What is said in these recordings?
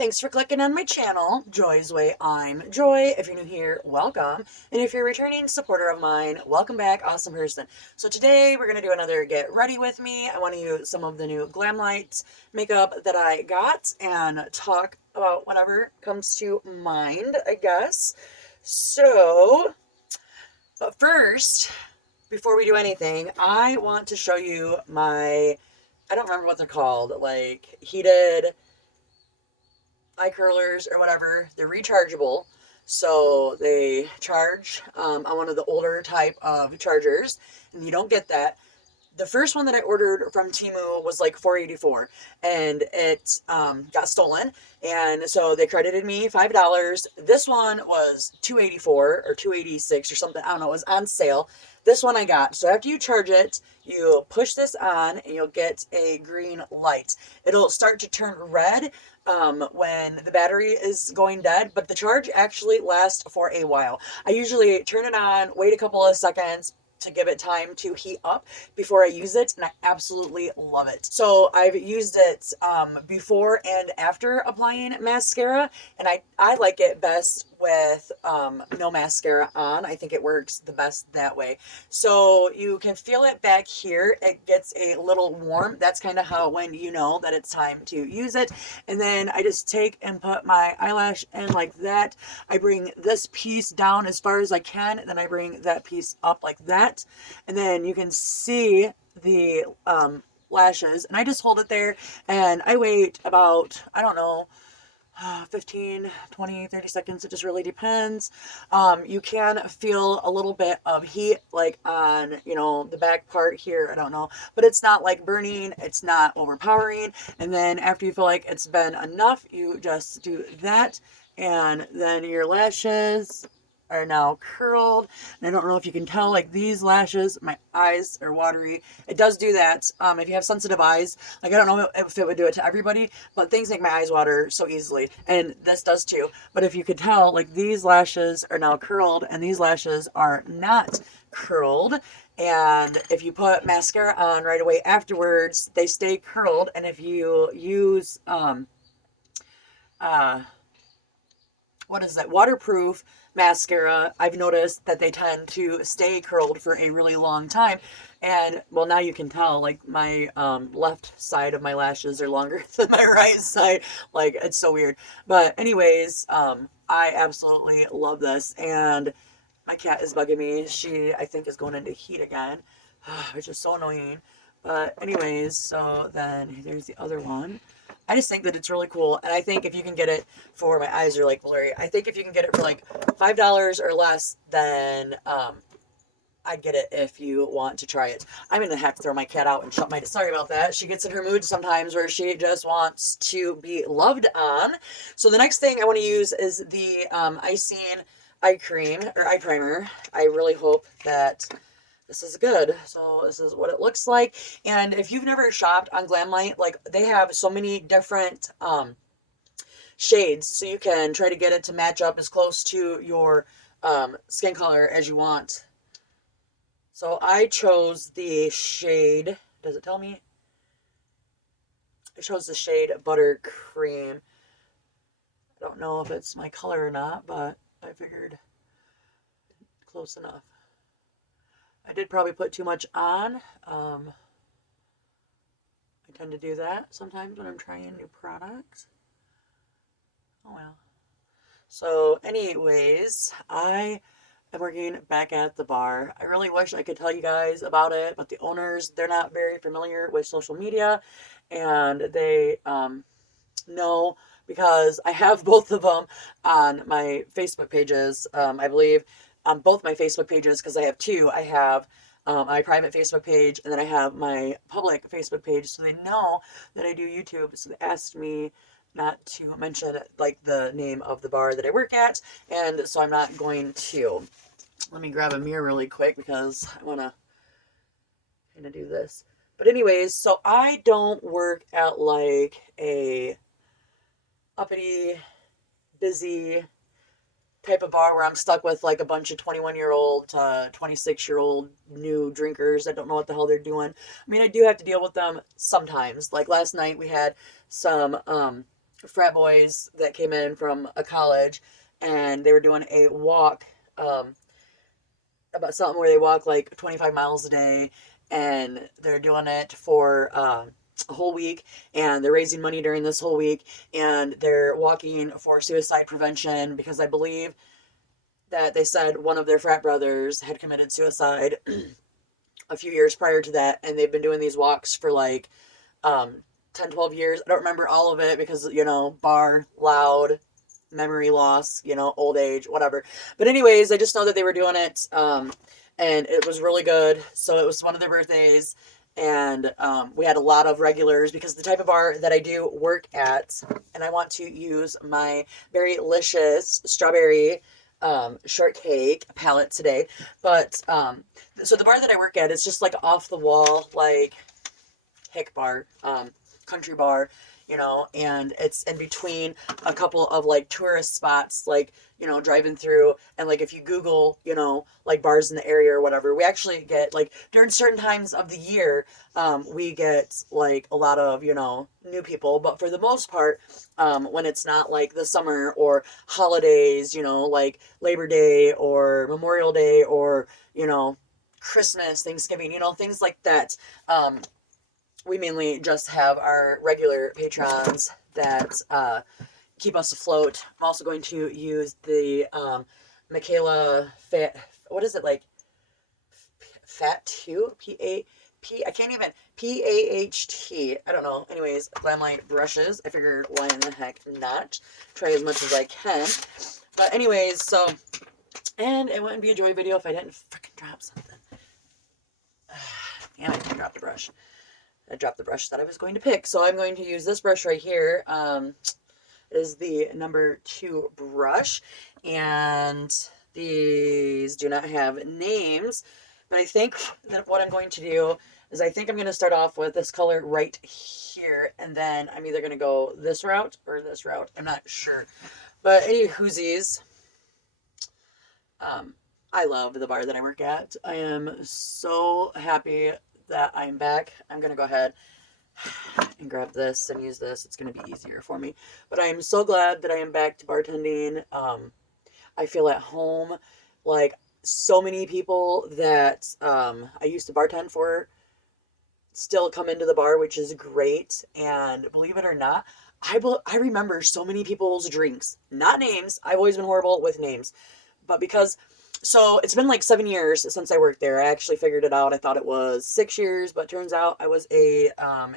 Thanks for clicking on my channel, Joy's Way. I'm Joy. If you're new here, welcome. And if you're a returning supporter of mine, welcome back, awesome person. So today we're going to do another Get Ready With Me. I want to use some of the new Glamlite makeup that I got and talk about whatever comes to mind, I guess. So, but first, before we do anything, I want to show you I don't remember what they're called, like heated eye curlers or whatever. They're rechargeable. So they charge on one of the older type of chargers, and you don't get that. The first one that I ordered from Temu was like $4.84, and it got stolen, and so they credited me $5. This one was $2.84 or $2.86 or something. I don't know. It was on sale. This one I got. So after you charge it, you push this on, and you'll get a green light. It'll start to turn red when the battery is going dead, but the charge actually lasts for a while. I usually turn it on, wait a couple of seconds to give it time to heat up before I use it, and I absolutely love it. So I've used it before and after applying mascara, and I like it best with no mascara on. I think it works the best that way. So you can feel it back here. It gets a little warm. That's kind of how when you know that it's time to use it. And then I just take and put my eyelash in like that. I bring this piece down as far as I can, then I bring that piece up like that. And then you can see the lashes, and I just hold it there and I wait about, I don't know, 15, 20, 30 seconds. It just really depends. You can feel a little bit of heat like on, the back part here. I don't know, but it's not like burning. It's not overpowering. And then after you feel like it's been enough, you just do that. And then your lashes are now curled. And I don't know if you can tell, like these lashes, my eyes are watery. It does do that. If you have sensitive eyes, like I don't know if it would do it to everybody, but things make my eyes water so easily. And this does too. But if you could tell, like these lashes are now curled and these lashes are not curled. And if you put mascara on right away afterwards, they stay curled. And if you use, what is that, waterproof mascara, I've noticed that they tend to stay curled for a really long time. And well, now you can tell, like my left side of my lashes are longer than my right side. Like it's so weird. But anyways, I absolutely love this. And my cat is bugging me. She, I think, is going into heat again, which is so annoying. But anyways, so then there's the other one. I just think that it's really cool, and I think if you can get it for, my eyes are like blurry, I think if you can get it for like $5 or less, then I'd get it if you want to try it. I'm gonna have to throw my cat out and shut my, sorry about that. She gets in her mood sometimes where she just wants to be loved on. So the next thing I want to use is the icing eye cream or eye primer. I really hope that this is good. So this is what it looks like. And if you've never shopped on Glamlite, like they have so many different shades, so you can try to get it to match up as close to your skin color as you want. So I chose the shade, does it tell me? I chose the shade Buttercream. I don't know if it's my color or not, but I figured close enough. I did probably put too much on. I tend to do that sometimes when I'm trying new products. Oh well. So anyways, I am working back at the bar. I really wish I could tell you guys about it, but the owners, they're not very familiar with social media, and they know, because I have both of them on my Facebook pages. I believe on both my Facebook pages, because I have two. I have my private Facebook page, and then I have my public Facebook page, so they know that I do YouTube. So they asked me not to mention like the name of the bar that I work at, and so I'm not going to. Let me grab a mirror really quick because I want to kind of do this. But anyways, so I don't work at like a uppity, busy type of bar where I'm stuck with like a bunch of 21-year-old to 26-year-old new drinkers that don't know what the hell they're doing. I mean, I do have to deal with them sometimes. Like last night we had some frat boys that came in from a college, and they were doing a walk, about something where they walk like 25 miles a day, and they're doing it for a whole week, and they're raising money during this whole week, and they're walking for suicide prevention because I believe that they said one of their frat brothers had committed suicide a few years prior to that, and they've been doing these walks for like um, 10, 12 years. I don't remember all of it because, bar, loud, memory loss, old age, whatever. But anyways, I just know that they were doing it, and it was really good. So it was one of their birthdays, and we had a lot of regulars because the type of bar that I do work at, and I want to use my very delicious strawberry shortcake palette today. But so the bar that I work at is just like off the wall, like hick bar, country bar, and it's in between a couple of like tourist spots, like, driving through. And like if you Google, like bars in the area or whatever, we actually get like during certain times of the year, we get like a lot of, new people. But for the most part, when it's not like the summer or holidays, like Labor Day or Memorial Day or, Christmas, Thanksgiving, things like that. We mainly just have our regular patrons that keep us afloat. I'm also going to use the Michaela Fat. What is it like? Fat 2? I can't even. PAHT. I don't know. Anyways, Glamlite brushes. I figured why in the heck not? Try as much as I can. But anyways, so. And it wouldn't be a joy video if I didn't freaking drop something. Damn it, I dropped the brush. I dropped the brush that I was going to pick. So I'm going to use this brush right here. It is the number 2 brush. And these do not have names. But I think that what I'm going to do is I think I'm going to start off with this color right here. And then I'm either going to go this route or this route. I'm not sure. But any whoosies, I love the bar that I work at. I am so happy that I'm back. I'm going to go ahead and grab this and use this. It's going to be easier for me. But I am so glad that I am back to bartending. I feel at home. Like so many people that I used to bartend for still come into the bar, which is great. And believe it or not, I remember so many people's drinks. Not names. I've always been horrible with names. But because... So it's been like 7 years since I worked there. I actually figured it out. I thought it was 6 years, but turns out I was a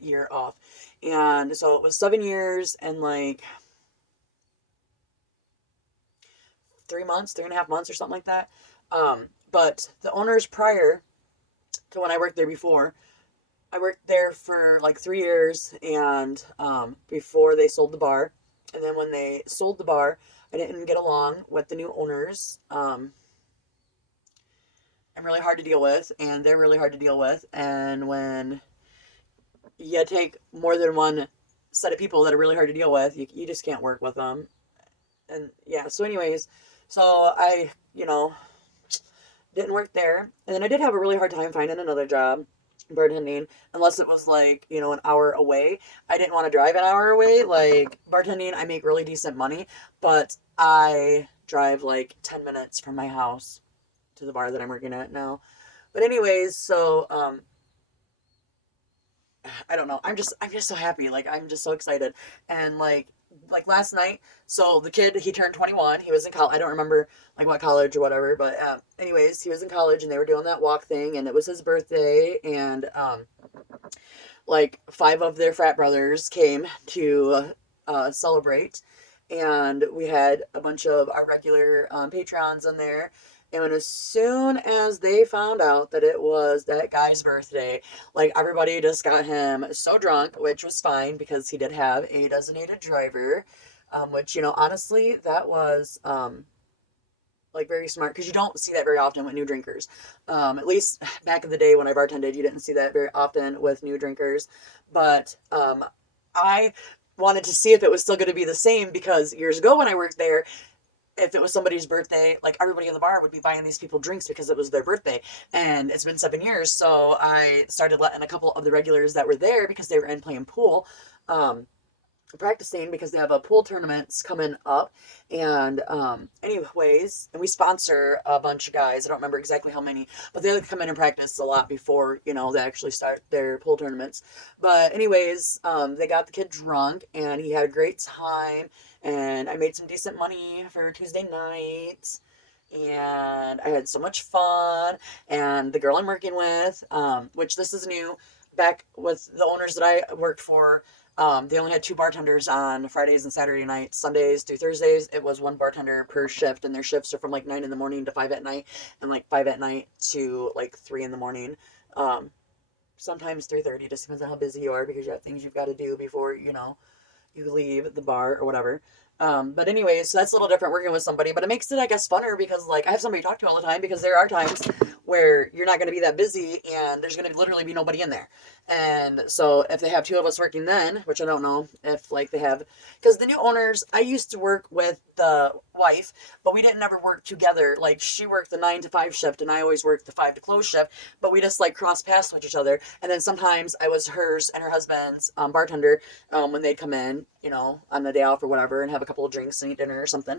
year off. And so it was 7 years and like 3.5 months or something like that. But the owners prior to when I worked there before, I worked there for like 3 years and before they sold the bar. And then when they sold the bar, I didn't get along with the new owners. I'm really hard to deal with, and they're really hard to deal with. And when you take more than one set of people that are really hard to deal with, you just can't work with them. And yeah, so anyways, so I, didn't work there. And then I did have a really hard time finding another job, bartending, unless it was like, an hour away. I didn't want to drive an hour away. Like, bartending, I make really decent money, but I drive like 10 minutes from my house to the bar that I'm working at now. But anyways, so I don't know. I'm just so happy. Like I'm just so excited. And like last night, so the kid, he turned 21. He was in college. I don't remember like what college or whatever, but anyways, he was in college and they were doing that walk thing and it was his birthday and like 5 of their frat brothers came to celebrate, and we had a bunch of our regular patrons in there. And as soon as they found out that it was that guy's birthday, like everybody just got him so drunk, which was fine because he did have a designated driver, which, honestly, that was like very smart because you don't see that very often with new drinkers. At least back in the day when I bartended, you didn't see that very often with new drinkers. But I wanted to see if it was still going to be the same because years ago when I worked there, if it was somebody's birthday, like everybody in the bar would be buying these people drinks because it was their birthday. And it's been 7 years. So I started letting a couple of the regulars that were there because they were in playing pool, practicing because they have a pool tournaments coming up. And anyways, and we sponsor a bunch of guys. I don't remember exactly how many, but they like come in and practice a lot before, you know, they actually start their pool tournaments. But anyways, they got the kid drunk and he had a great time, and I made some decent money for Tuesday night, and I had so much fun. And the girl I'm working with, which this is new, back with the owners that I worked for, they only had two bartenders on Fridays and Saturday nights. Sundays through Thursdays, it was one bartender per shift, and their shifts are from like 9 in the morning to 5 at night, and like 5 at night to like 3 in the morning. Um, Sometimes 3:30, just depends on how busy you are because you have things you've got to do before, you know, you leave the bar or whatever. But anyways, so that's a little different working with somebody, but it makes it, I guess, funner because like I have somebody to talk to all the time, because there are times where you're not going to be that busy and there's going to literally be nobody in there. And so if they have two of us working then, which I don't know if like they have, because the new owners, I used to work with the wife, but we didn't ever work together. Like she worked the 9 to 5 shift and I always worked the 5 to close shift, but we just like cross paths with each other. And then sometimes I was hers and her husband's bartender when they'd come in, you know, on the day off or whatever, and have a couple of drinks and eat dinner or something.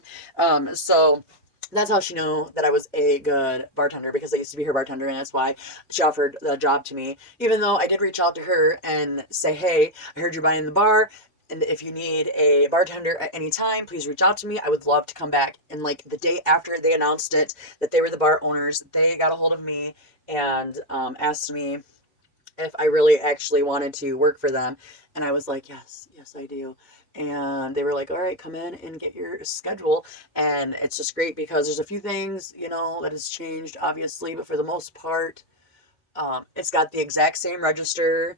So that's how she knew that I was a good bartender, because I used to be her bartender, and that's why she offered the job to me. Even though I did reach out to her and say, hey, I heard you're buying the bar, and if you need a bartender at any time, please reach out to me. I would love to come back. And like the day after they announced it, that they were the bar owners, they got a hold of me and asked me if I really actually wanted to work for them. And I was like, yes, I do. And they were like, all right, come in and get your schedule. And it's just great because there's a few things, you know, that has changed, obviously, but for the most part, it's got the exact same register,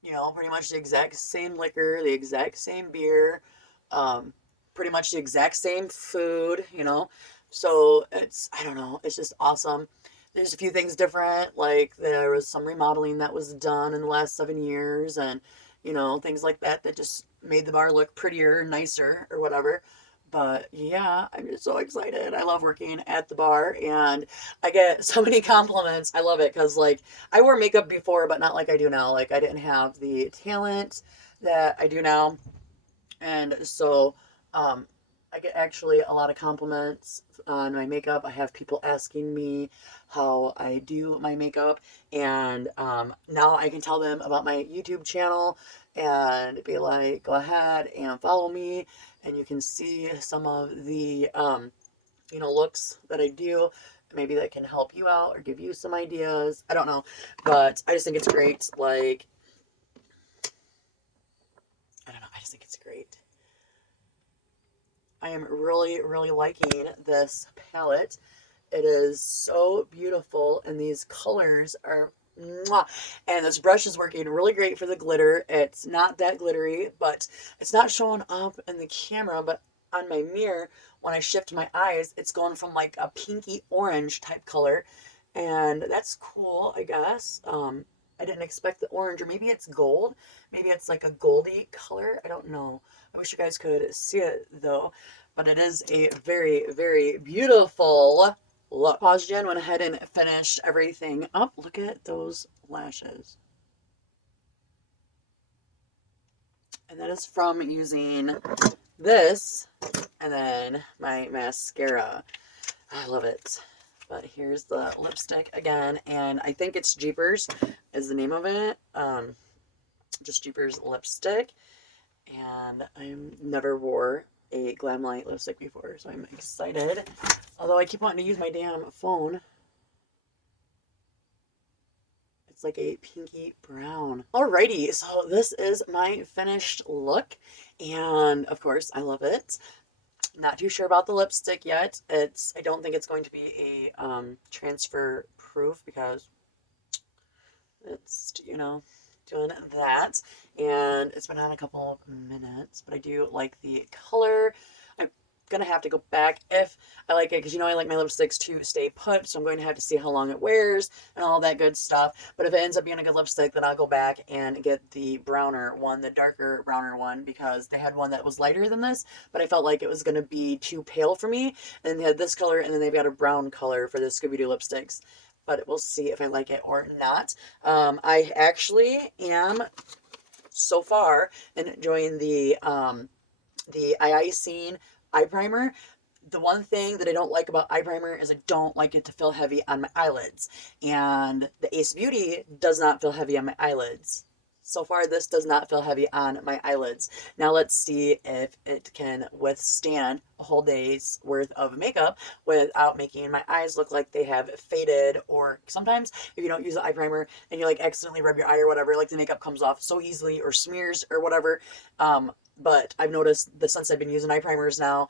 you know, pretty much the exact same liquor, the exact same beer, um, pretty much the exact same food, you know. So it's, I don't know, it's just awesome. There's a few things different, like there was some remodeling that was done in the last 7 years, and, you know, things like that that just made the bar look prettier, nicer, or whatever. But yeah, I'm just so excited. I love working at the bar, and I get so many compliments. I love it because, like, I wore makeup before, but not like I do now. Like, I didn't have the talent that I do now. And so, um, I get actually a lot of compliments on my makeup. I have people asking me how I do my makeup, and now I can tell them about my YouTube channel and be like, go ahead and follow me, and you can see some of the you know, looks that I do. Maybe that can help you out or give you some ideas. I don't know, but I just think it's great. Like, I don't know. I just think it's great. I am really, really liking this palette. It is so beautiful, and these colors are mwah. And this brush is working really great for the glitter. It's not that glittery, but it's not showing up in the camera, but on my mirror, when I shift my eyes, it's going from like a pinky orange type color, and that's cool, I guess. I didn't expect the orange, or maybe it's gold. Maybe it's like a goldy color. I don't know. I wish you guys could see it though, but it is a very, very beautiful look. Pause Jen went ahead and finished everything up. Look at those lashes. And that is from using this and then my mascara. I love it. But here's the lipstick again, and I think it's Jeepers is the name of it. Just Jeepers lipstick. And I never wore a Glamlite lipstick before, so I'm excited. Although I keep wanting to use my damn phone. It's like a pinky brown. Alrighty, so this is my finished look, and of course I love it. Not too sure about the lipstick yet. I don't think it's going to be a transfer proof because it's, you know, doing that. And it's been on a couple of minutes, but I do like the color. I'm gonna have to go back if I like it, because, you know, I like my lipsticks to stay put, so I'm going to have to see how long it wears and all that good stuff. But if it ends up being a good lipstick, then I'll go back and get the browner one, the darker browner one, because they had one that was lighter than this, but I felt like it was gonna be too pale for me. And they had this color, and then they've got a brown color for the Scooby-Doo lipsticks, but we'll see if I like it or not. I actually am so far enjoying the iScene eye primer. The one thing that I don't like about eye primer is I don't like it to feel heavy on my eyelids. And the Ace Beauty does not feel heavy on my eyelids. So far, this does not feel heavy on my eyelids. Now let's see if it can withstand a whole day's worth of makeup without making my eyes look like they have faded. Or sometimes if you don't use the eye primer and you like accidentally rub your eye or whatever, like the makeup comes off so easily or smears or whatever. But I've noticed that since I've been using eye primers now,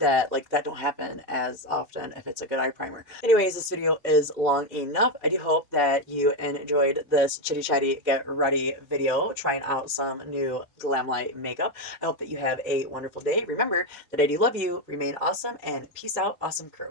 that like that don't happen as often if it's a good eye primer. Anyways, this video is long enough. I do hope that you enjoyed this chitty chatty get ready video trying out some new Glamlite makeup. I hope that you have a wonderful day. Remember that I do love you, remain awesome, and peace out, awesome crew.